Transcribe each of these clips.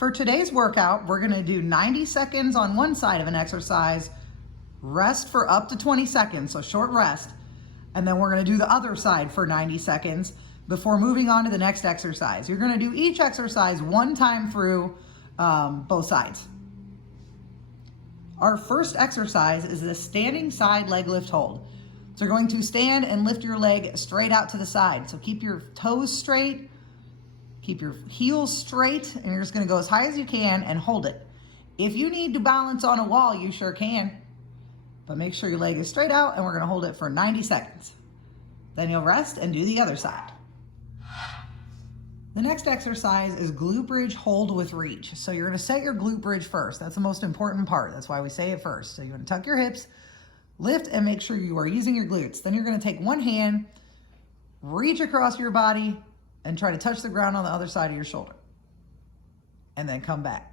For today's workout, we're gonna do 90 seconds on one side of an exercise, rest for up to 20 seconds, so short rest, and then we're gonna do the other side for 90 seconds before moving on to the next exercise. You're gonna do each exercise one time through both sides. Our first exercise is the standing side leg lift hold. So you're going to stand and lift your leg straight out to the side. So keep your toes straight, keep your heels straight, and you're just gonna go as high as you can and hold it. If you need to balance on a wall, you sure can, but make sure your leg is straight out, and we're gonna hold it for 90 seconds. Then you'll rest and do the other side. The next exercise is glute bridge hold with reach. So you're gonna set your glute bridge first. That's the most important part. That's why we say it first. So you're gonna tuck your hips, lift, and make sure you are using your glutes. Then you're gonna take one hand, reach across your body, and try to touch the ground on the other side of your shoulder. And then come back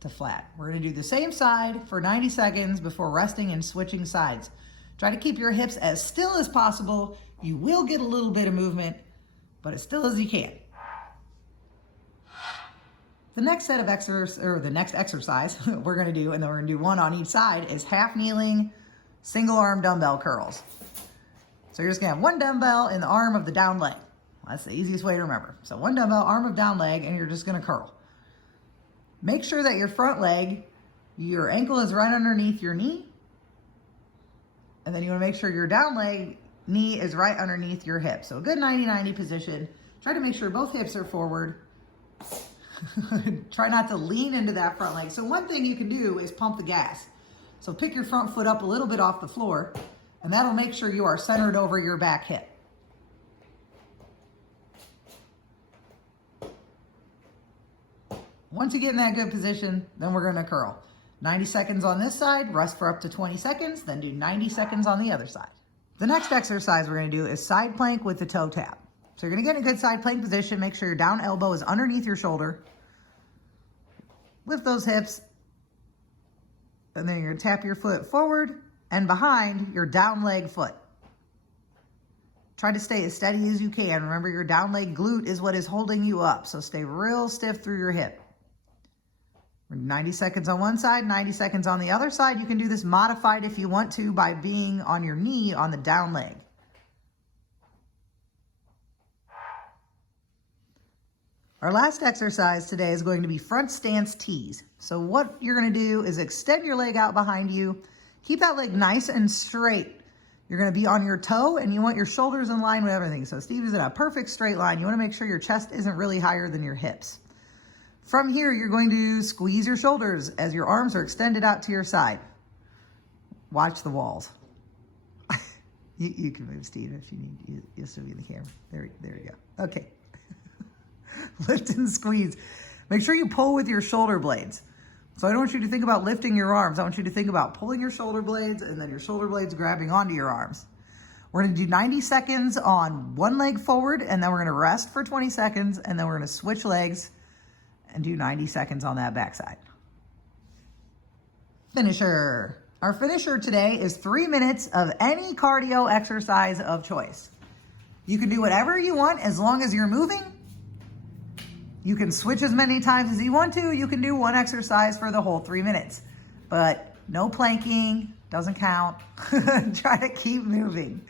to flat. We're gonna do the same side for 90 seconds before resting and switching sides. Try to keep your hips as still as possible. You will get a little bit of movement, but as still as you can. The next set of the next exercise we're gonna do, and then we're gonna do one on each side, is half kneeling, single arm dumbbell curls. So you're just gonna have one dumbbell in the arm of the down leg. That's the easiest way to remember. So one dumbbell, arm of down leg, and you're just gonna curl. Make sure that your front leg, your ankle is right underneath your knee. And then you wanna make sure your down leg, knee is right underneath your hip. So a good 90-90 position. Try to make sure both hips are forward. Try not to lean into that front leg. So one thing you can do is pump the gas. So pick your front foot up a little bit off the floor, and that'll make sure you are centered over your back hip. Once you get in that good position, then we're gonna curl. 90 seconds on this side, rest for up to 20 seconds, then do 90 seconds on the other side. The next exercise we're gonna do is side plank with the toe tap. So you're gonna get in a good side plank position, make sure your down elbow is underneath your shoulder. Lift those hips, and then you're gonna tap your foot forward and behind your down leg foot. Try to stay as steady as you can. Remember, your down leg glute is what is holding you up, so stay real stiff through your hip. 90 seconds on one side, 90 seconds on the other side. You can do this modified if you want to by being on your knee on the down leg. Our last exercise today is going to be front stance tees. So what you're gonna do is extend your leg out behind you. Keep that leg nice and straight. You're gonna be on your toe, and you want your shoulders in line with everything. So Steve is in a perfect straight line. You wanna make sure your chest isn't really higher than your hips. From here, you're going to squeeze your shoulders as your arms are extended out to your side. Watch the walls. you can move, Steve, if you need. You'll still be in the camera. There you go. Okay. Lift and squeeze. Make sure you pull with your shoulder blades. So I don't want you to think about lifting your arms. I want you to think about pulling your shoulder blades and then your shoulder blades grabbing onto your arms. We're gonna do 90 seconds on one leg forward, and then we're gonna rest for 20 seconds, and then we're gonna switch legs and do 90 seconds on that backside. Finisher. Our finisher today is 3 minutes of any cardio exercise of choice. You can do whatever you want as long as you're moving. You can switch as many times as you want to. You can do one exercise for the whole 3 minutes, but no planking, doesn't count. Try to keep moving.